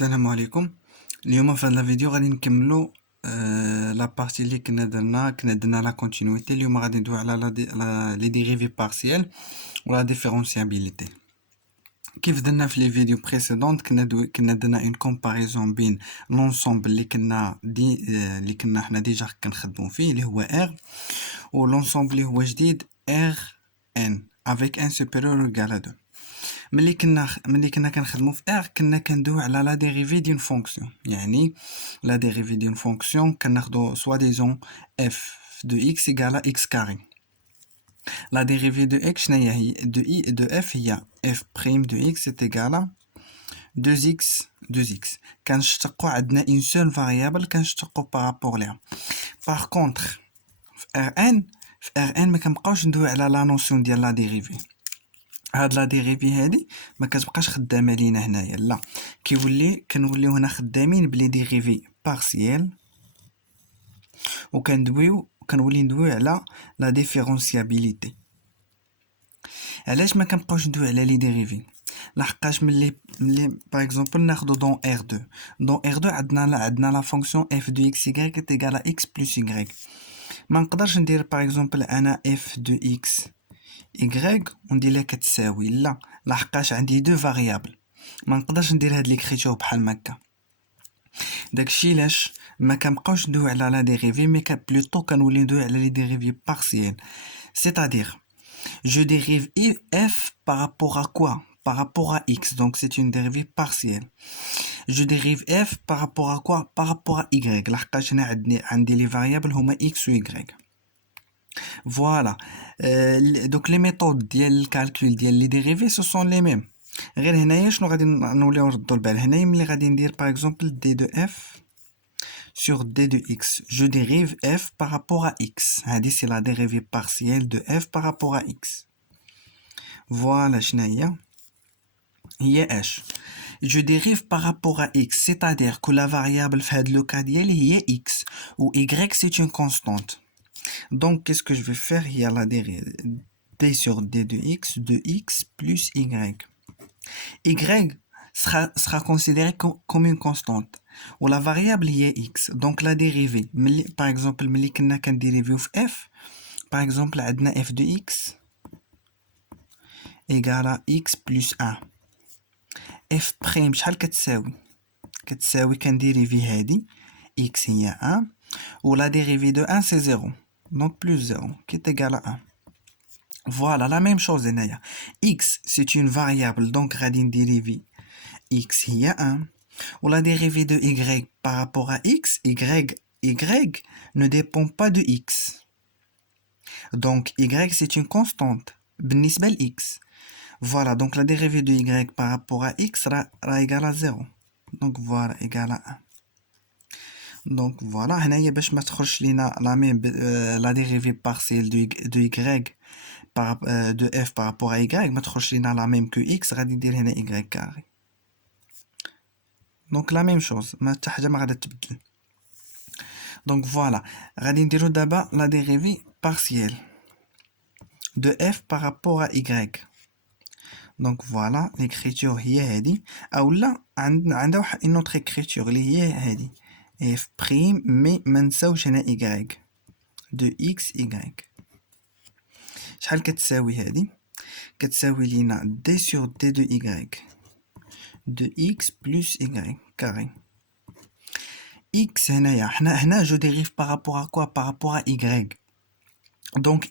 السلام عليكم. اليوم في هاد لا فيديو غادي نكملو لا بارتي اللي كنا درنا لا كونتينيتي. اليوم غادي ندوي على لي ديريفي بارسيال ولا ديفيرونسيابيليتي. كيف درنا في لي فيديو بريسيدونت كنا درنا اون كومباريزون بين لونسومبل اللي كنا حنا ديجا كنخدمو فيه اللي هو ار، و لونسومبل اللي هو جديد ار ان avec un supérieur égal à 2. ملي كنا كنخدمو في ار كنا كندوي على لا ديريفي ديون فونكسيون، يعني لا ديريفي ديون فونكسيون كناخدو سوا ديزون اف دو اكس ايكال اكس كاري. لا ديريفي دو اكس شناهي؟ هي دو اف هي اف بريم دو اكس est égal 2x كنشتقو عندنا اون سول فاريابل كنشتقو بارابور ليها. باغ كونطخ في ار ان ما كنبقاوش ندوي على لا نوسيون ديال لا ديريفي. هاد لا ديريفي هادي ما كتبقاش خدامه لينا هنايا، لا كنوليو هنا خدامين بلي ديريفي بارسيال، كنولي ندويو على لا ديفيرونسيابيليتي. علاش ما كنبقاوش ندويو على لي ديريفي؟ لحقاش ملي باغ اكزومبل ناخدو دون ار2 عندنا لا فونكسيون اف دو اكس y est égal à x plus y. ما نقدرش ندير باغ اكزومبل انا اف دو اكس y وندير لها كتساوي، لا لحقاش عندي دو فاريابل، ما نقدرش ندير هاد ليكريتور بحال هكا. داكشي علاش ما كنبقاوش ندوي على لا ديريفي، مي بلوطو كنولي ندوي على لي ديريفي بارسيال. c'est-à-dire je dérive f par rapport à quoi? Par rapport à x, donc c'est une dérivée partielle. Je dérive f par rapport à quoi? Par rapport à y, لحقاش هنا عندي لي فاريابل هما x و y. فوالا دوك لي ميثود ديال الكالكول ديال لي ديريفي سو سون لي ميم، غير هنايا شنو غادي نوليو نردو البال. هنايا ملي غادي ندير باغ اكزومبل دي دو اف sur d de x, je dérive f par rapport à x. هادي سي لا ديريفي بارسيال دو f par rapport à x. فوالا شناهي هي اش؟ je dérive par rapport à x, c'est-à-dire que la variable في هاد لو كا ديالي هي x و y c'est une constante. Donc qu'est-ce que je vais faire? Il y a la dérivée d sur d de x plus y. Y sera considéré comme une constante ou la variable est x. Donc la dérivée, par exemple, ملي كنا كنديريفيو في f, par exemple عندنا f de x égale à x plus 1. f prime شحال كتساوي كنديريفي هادي x هي 1 و la dérivée de 1 c'est 0, donc plus 0 qui est égal à 1. Voilà, la même chose هنايا. x c'est une variable, donc غادي نديريفي x هي 1 ou la dérivée de y par rapport à x, y ne dépend pas de x, donc y c'est une constante بالنسبة ل x. Voilà, donc la dérivée de y par rapport à x sera égale à 0, donc voilà égale à 1. donc voilà هنايا باش ما تخرجش لينا la même la dérivée partielle de y de f par rapport à y ما تخرجش لينا la même que x، غادي ندير هنا y carré. donc la même chose، ما حتى حاجه ما غادي تبدل. donc voilà غادي نديرو دابا la dérivée partielle de f par rapport à y. donc voilà l'écriture هي هادي، او لا عندنا واحد une autre écriture اللي هي هادي f prime، مي ما نساوش هنا y de x y. شحال كتساوي هادي؟ كتساوي لينا d sur d de y de x plus y carré. x هنايا هنا je dérive par rapport à quoi? Par rapport à y. donc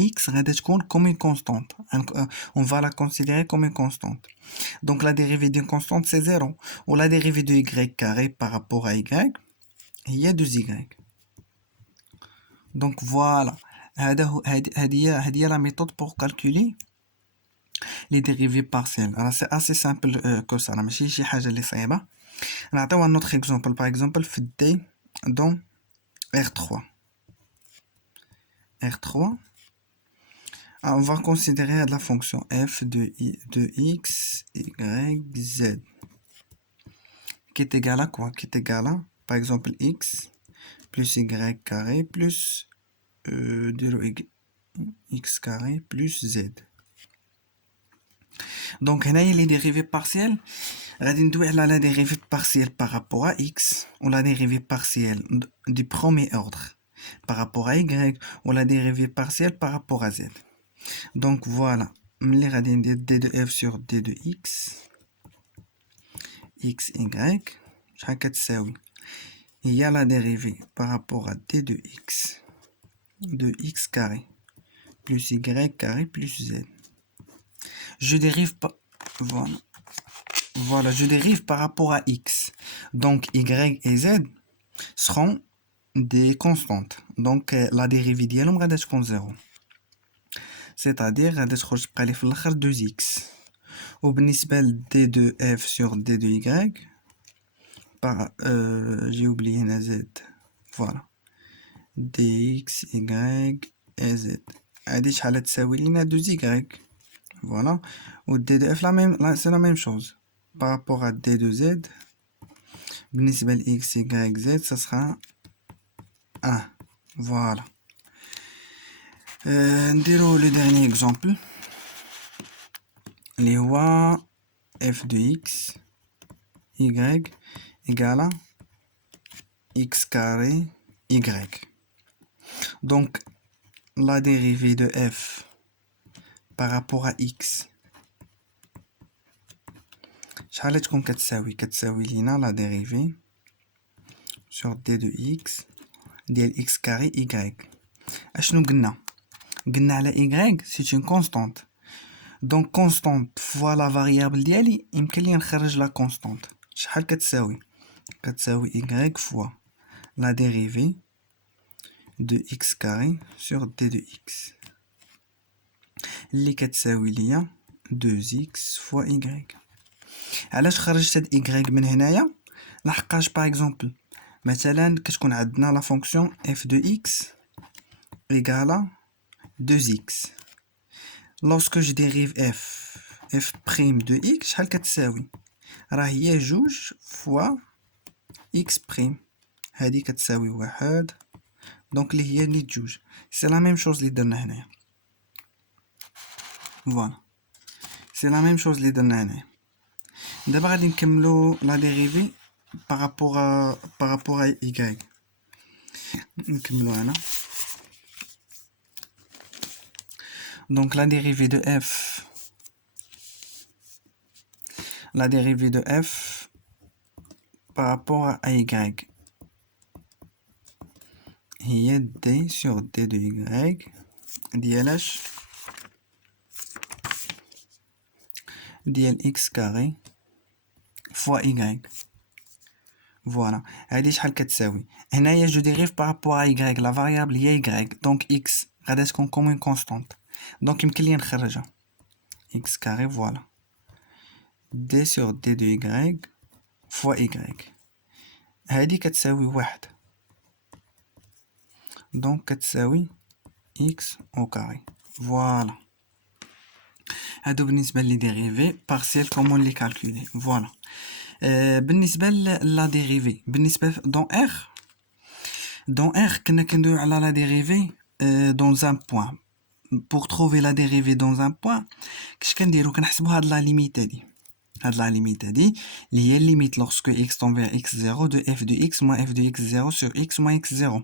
x غادي تكون comme une constante, on va la considérer comme une constante. donc la dérivée d'une constante c'est 0 ou la dérivée de y carré par rapport à y هي 2y. donc voilà هذه la méthode pour calculer les dérivées partielles. Alors c'est assez simple que ça، ماشي شي حاجه اللي صعيبه. نعطيو un autre exemple, par exemple في d dans R3. on va considérer la fonction f de x y z qui est égale à quoi? Qui est égale à par exemple x plus y carré plus x carré plus z. donc هنايا les dérivées partielles غادي ندوي على la dérivée partielle par rapport à x ou la dérivée partielle du premier ordre par rapport à y ou la dérivée partielle par rapport à z. Donc voilà, ملي غادي ندير d de f sur d de x x y شحال كتساوي هي la dérivée par rapport à d de x carré plus y carré plus z. Je dérive pas, voilà, je dérive par rapport à x. Donc y et z seront des constantes. Donc la dérivée ديالهم غادا تكون 0. C'est-à-dire غادا تخرج تبقى لي في الاخر 2x. وبالنسبه ل d de f sur d de y par j'ai oublié هنا z. Voilà. dx y et z. هادي شحال تساوي لينا 2y. Voilà. Ou d de f c'est la même chose. Par rapport à d de z, بالنسبة ل x, y, z, ça sera 1. Voilà. نديرو le dernier exemple. اللي هو f de x, y, égale à x carré, y. Donc, la dérivée de f par rapport à x, شحال تكون كتساوي لينا la dérivée sur d de x ديال x carré y. اشنو قلنا على y c'est une constante. Donc constante fois la variable ديالي يمكن لي نخرج la constante. شحال كتساوي y fois la dérivée de x carré sur d de x اللي كتساوي ليا 2x fois y. علاش خرجت هاد y من هنايا؟ لحقاش باغ اكزومبل مثلا كتكون عندنا لا فونكسيون f de x égale 2x. Lorsque je dérive f prime de x شحال كتساوي؟ راه هي 2 fois x prime. هادي كتساوي 1 دونك اللي هي نيت 2. سي لا ميم شوز اللي درنا هنايا. فوالا سي لا ميم شوز اللي درنا هنايا. دابا غادي نكملو لا ديريفي بارابور y. نكملو هنا. Donc la dérivée de f par rapport à y هي d sur d de y ديال x carré fois y. Voilà. هادي شحال كتساوي هنايا جو ديريف par rapport à y la variable هي y donc x غادا تكون comme une constante donc يمكن لي نخرجها x carré. Voilà, d sur d de y fois y هادي كتساوي 1 donc كتساوي x au carré. Voilà, هادو بالنسبة لي dérivée partielle comment les calculer. Voilà. بالنسبة لا dérivée بالنسبة dans R كنا كندويو على la dérivée dans un point. Pour trouver la dérivée dans un point كش كنديرو كنحسبو هاد لا ليميت هادي. هاد لا ليميت هادي اللي هي ليميت lorsque x tend vers x0 de f de x moins f de x0 sur x moins x0.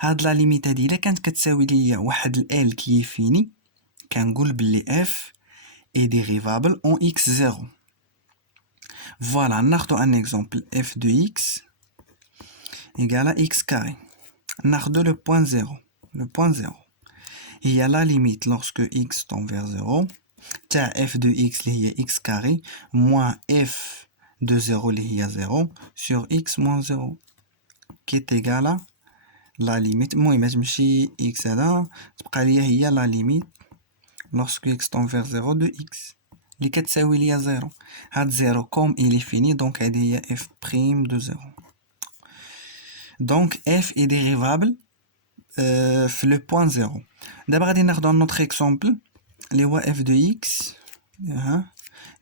هاد لا ليميت هادي الا كانت كتساوي ليا واحد ال كي فيني كنقول بلي f est dérivable en x0. Voilà, ناخدو un exemple f de x égale à x carré. ناخدو le point 0. Le point 0 il y a la limite lorsque x tend vers 0 تاع f de x اللي هي x carré moins f de 0 اللي هي 0 sur x moins 0 qui est égal à la limite. المهم تمشي x هذا تبقى ليا هي la limite lorsque x tend vers 0 de x اللي كتساوي ليا 0. هاد 0 comme il est fini donc هذه هي f prime de 0. donc f est dérivable في le point 0. دابا غادي ناخدو un autre exemple اللي هو f de x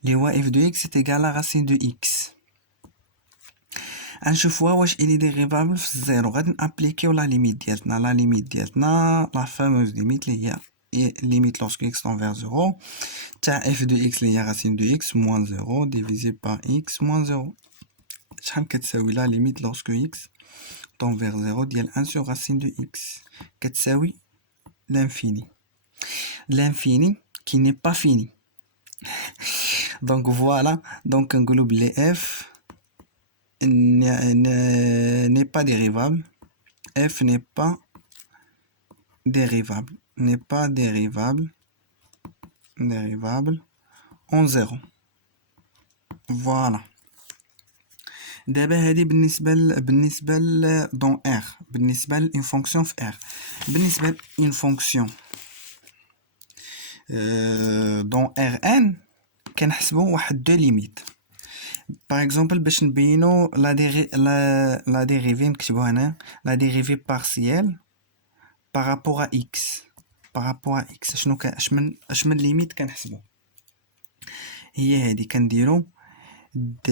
اللي هو f de x est égal à racine de x. غنشوفوها واش il est dérivable في الزيرو. غادي نابليكيو لا ليميت ديالتنا لا فاموز ليميت اللي هي et limite lorsque x tend vers 0. f de x les racine de x moins 0 divisé par x moins 0. شحال كتساوي la limite lorsque x tend vers 0 ديال 1 sur racine de x كتساوي l'infini. L'infini qui n'est pas fini. Donc voilà, donc un globe les f n'est pas dérivable. F n'est pas dérivable. N'est pas dérivable en 0. Voilà. دابا هذه بالنسبة dans R. بالنسبة une fonction في R. بالنسبة une fonction dans Rn كنحسبوا واحد دو ليميت. Par exemple باش نبينوا la dérivée نكتبوها هنا la dérivée partielle par rapport à x. par rapport à x شنو اش من ليميت كنحسبوا هي هذه كنديروا d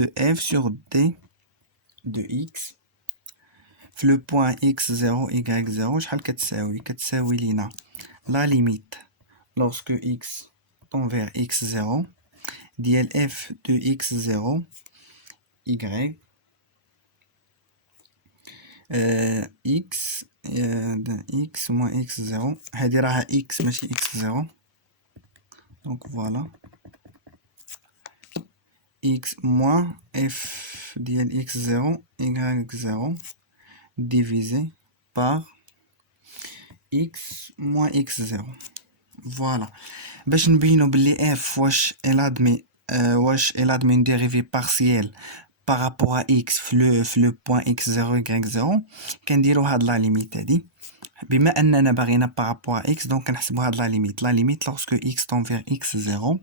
de f sur d de x في le point x0 y0 شحال كتساوي لينا la limite lorsque x tend vers x0 ديال f de x0 y x x moins x0 هذه راها x ماشي x0 donc voilà x moins f ديال x0 y0 divisé par x moins x0. Voilà. باش نبينو بلي f واش elle admet une dérivée partielle par rapport à x في le point x0 y0 كنديرو هاد لا ليميت هادي بما اننا باغينا par rapport à x donc كنحسبو هاد لا ليميت lorsque x tend vers x0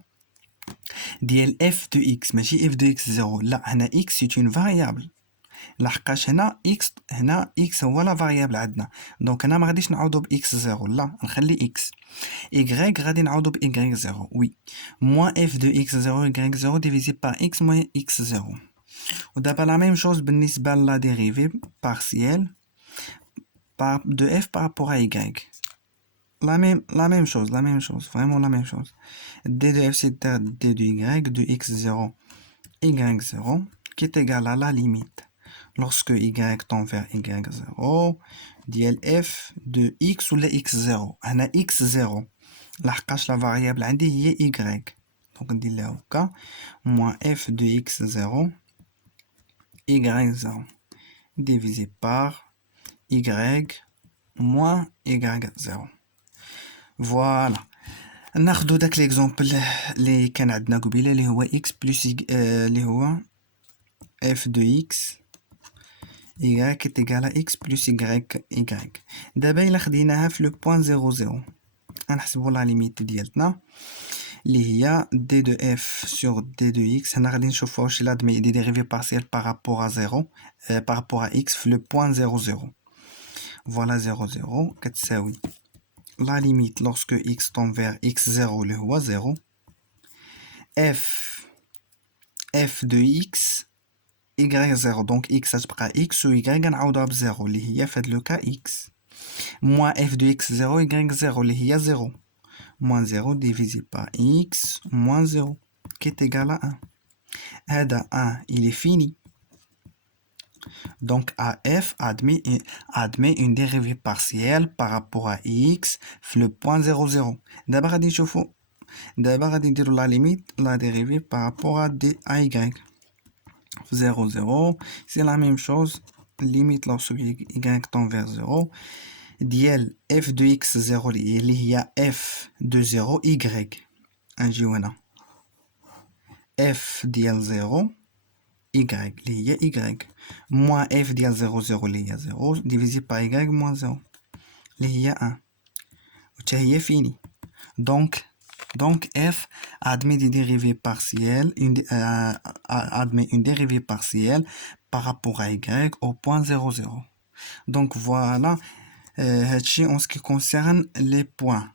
ديال f de x ماشي f de x0 لا هنا x c'est une variable لحقاش هنا x هو لا فاريابل عندنا دونك انا ما غاديش نعوضو ب x0 لا نخلي x y غادي نعوضو ب y0 وي moins f de x0 y0 divisé par x moins x0 ودابا لا ميم شوز بالنسبه لا dérivée partielle de f par rapport à y la même chose vraiment la même chose d de f c'est d de y de x0 y0 qui est égal à la limite lorsque y tend vers y0 ديال f de x ولا x0 هنا x0 لحقاش لا فاريابل عندي هي y دونك ندير لها هكا moins f de x0 y0 divisé par y moins y0. Voilà. ناخدو داك ليكزامبل اللي كان عندنا قبيله اللي هو x plus اللي هو f de x y est égal à x plus y. دابا الا خديناها في لو بوين 0 غنحسبوا لا ليميت ديالتنا اللي هي d de f sur d de x هنا غادي نشوفوا واش لا دمي دي ديريفي بارسيال par rapport à 0 par rapport à x في لو بوين 0 voilà 0 كتساوي la limite lorsque x tend vers x0 اللي هو 0 f de x y0 donc x غتبقى x و y غنعوضوها ب 0 اللي هي في هاد لو كا x moins f de x0 y0 اللي هي 0 moins 0 divisé par x moins 0 qui est égal à 1 هذا 1 il est fini donc AF admet une dérivée partielle par rapport à x في le point 0 دابا غادي نشوفوا غادي نديروا la limite la dérivée par rapport à y 0 c'est la même chose limite lorsque y tend vers 0 ديال f de x0 اللي هي f de 0 y نجيو هنا f ديال 0 y اللي هي y moins f ديال 0 اللي هي 0 divisé par y moins 0 اللي هي 1 وتا هي فيني donc f admet des dérivées partielles admet une dérivée partielle par rapport à y au point 0 donc voilà هادشي en ce qui concerne les points